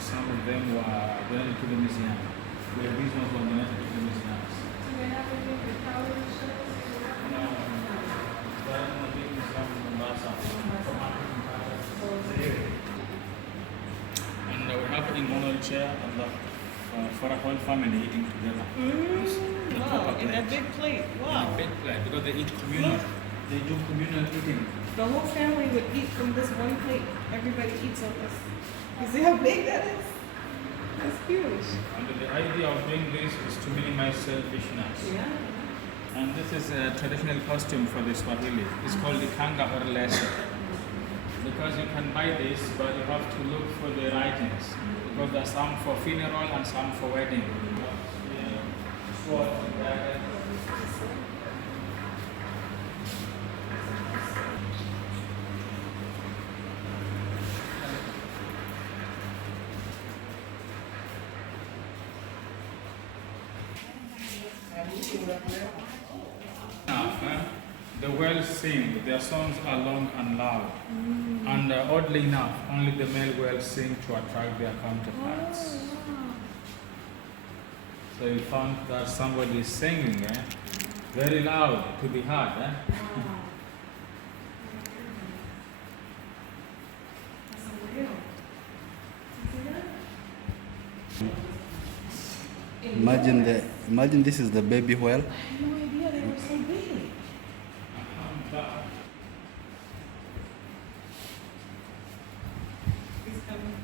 some of them were donated to the museum. These ones were donated to the museums. Do they have anything for colored shirts? No, but in the big museum in Mombasa. And we have a Mono chair and for a whole family eating together. Wow, in a big plate. Wow. In a big plate because they eat communal. They do communal eating. The whole family would eat from this one plate. Everybody eats on this. You see how big that is? That's huge. And the idea of doing this is to minimize selfishness. Yeah. And this is a traditional costume for the Swahili. It's called the kanga or leso. Because you can buy this, but you have to look for the writings. Because there are some for funeral and some for wedding. The whales sing, their songs are long and loud. And oddly enough, only the male whales sing to attract their counterparts. So you found that somebody is singing very loud to be heard. Imagine this is the baby whale. I had no idea they were so big. He's coming.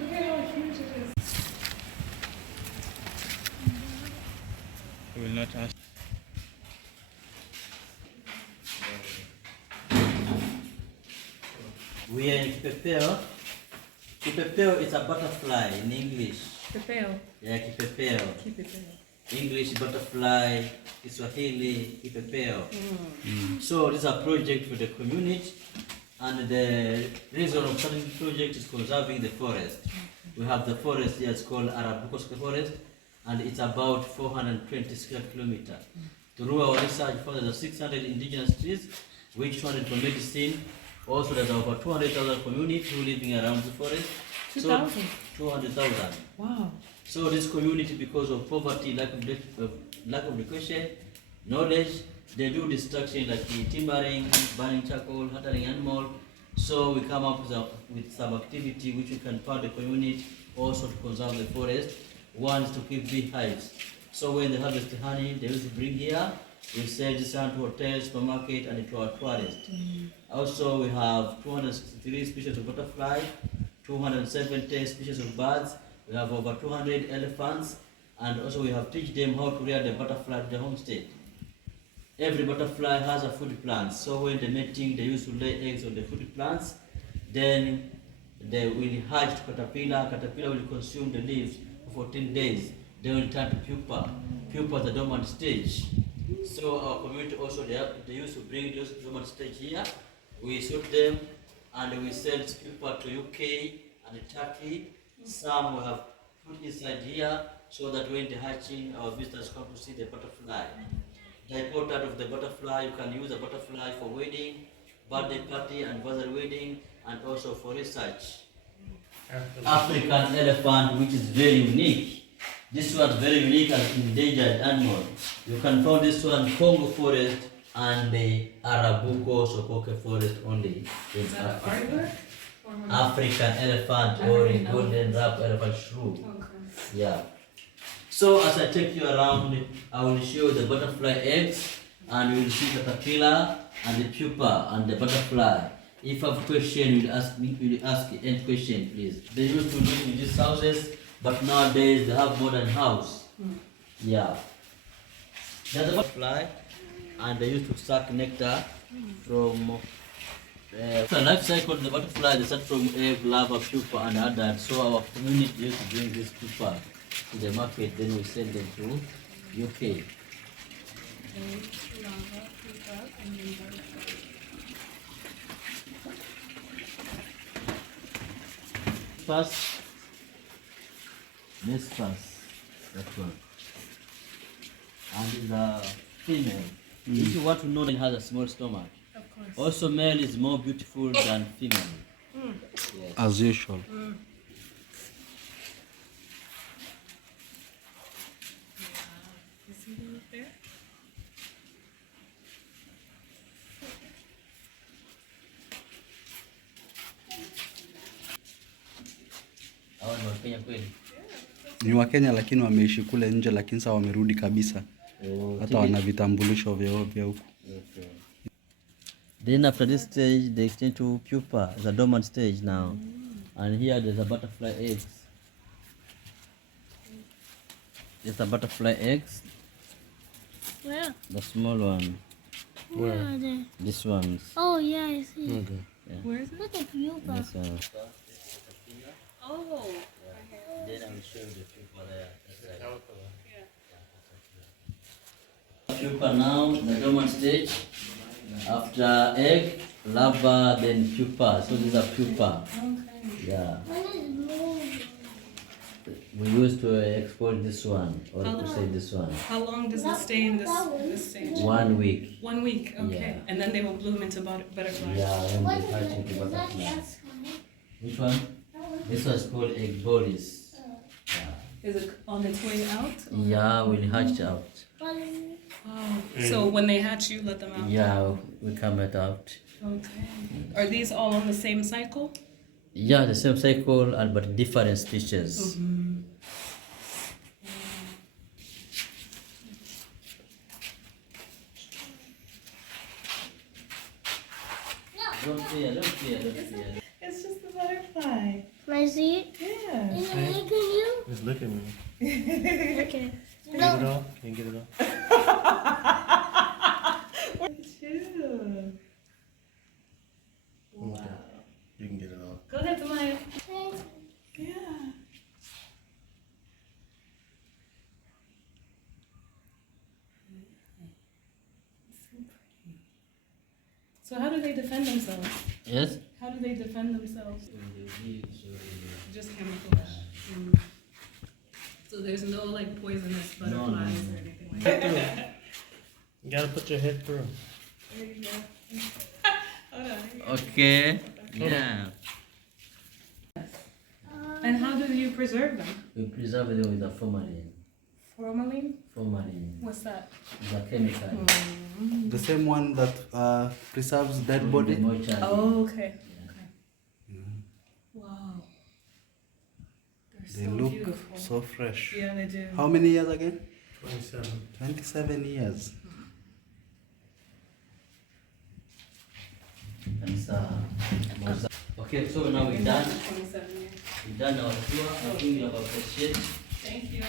Look at how huge it is. We will not ask. We are in Kipepeo. Kipepeo is a butterfly in English. Kipepeo. Yeah, Kipepeo. Kipepeo. English butterfly, Swahili, Kipepeo. So this is a project for the community, and the reason of starting the project is conserving the forest. We have the forest here, it's called Arabuko Forest, and it's about 420 square kilometers. Through our research, we found there are 600 indigenous trees, which 200 for medicine. Also, there's over 200,000 community who living around the forest. 2,000? So, 200,000. Wow. So this community, because of poverty, lack of education, knowledge, they do destruction like timbering, burning charcoal, hunting animal. So we come up with some activity which we can part the community, also to conserve the forest. One is to keep beehives. So when they harvest the honey, they used to bring here. We sell this to hotels, supermarket, and to our tourists. Also, we have 263 species of butterfly, 270 species of birds. We have over 200 elephants, and also we have teach them how to rear the butterfly at the homestead. Every butterfly has a food plant, so when they're mating, they used to lay eggs on the food plants. Then they will hatch to caterpillar. Caterpillar will consume the leaves for 14 days. They will turn to pupa. Pupa is the dormant stage. So our community also, they used to bring those dormant stage here. We sort them and we sell pupa to UK and Turkey. Some we have put inside here so that when they're hatching, our visitors come to see the butterfly. The important of the butterfly, you can use the butterfly for wedding, birthday party, anniversary wedding, and also for research. African elephant, which is very unique. This one is very unique as endangered animal. You can find this one Congo forest and the Arabuko Sokoke forest only in Africa. African elephant or in golden wrap elephant shrew. Okay. Yeah. So as I take you around, I will show the butterfly eggs, and you will see the caterpillar and the pupa and the butterfly. If you have a question, you will ask me. You will ask any question, please. They used to live in these houses, but nowadays they have modern house. Yeah. There's a butterfly, and they used to suck nectar from. The life cycle of the butterfly, they start from egg, larva, pupa, and adult. So our community used to bring this pupa to the market, then we send them to UK. First, this first, that one. And the female If you want to know, it has a small stomach. Of course. Also, male is more beautiful than female. Yes. As usual. You see them up there? Hawa ni Wakenya kweli? Ni Wakenya lakini wameishi kule nje, lakini sasa wamerudi kabisa. Hata wana vitambulisho vya huku. Okay. Then after this stage, they extend to pupa, the dormant stage now. And here there's a butterfly eggs. There's a butterfly eggs, Where? the small one. Where are they? This ones. Oh, yeah, I see. Okay. Where is it? What a pupa. This one. Oh. Then I will show you the pupa there. Pupa now, the dormant stage. After egg, larva, then pupa. So these are pupa. Yeah. We used to export this one or How to say long? this one. How long does it stay in this stage? 1 week. 1 week, okay. Yeah. And then they will bloom into butterflies. Yeah, when they hatch into butterfly. Which one? This one's called egg bodies. Is it on its way out? Yeah, we'll hatch out. Oh. So when they hatch, you let them out? Yeah, we come it out. Okay. Are these all on the same cycle? Yeah, the same cycle and but different species. Don't fear, don't fear, don't fear. It's just a butterfly. Can I see it? Yeah. Is it licking you? Just look at me. Okay. Can you get it off? Can you get it off? Chill. Okay. You can get it off. Go ahead, Tamaya. Yeah. So how do they defend themselves? Yes? How do they defend themselves? Just chemicals. So there's no like poisonous butterflies or anything like that. You gotta put your head through. There you go. Hold on. Okay. Yeah. And how do you preserve them? We preserve them with a formalin. Formalin? Formalin What's that? is a chemical. The same one that preserves dead body. Moisture. Oh, okay. Okay. Wow. They're They so look beautiful. so fresh. Yeah, they do. How many years again? 27. 27 years. Okay, so now we're done. 27 years. We've done our tour. I think you have appreciated. Thank you.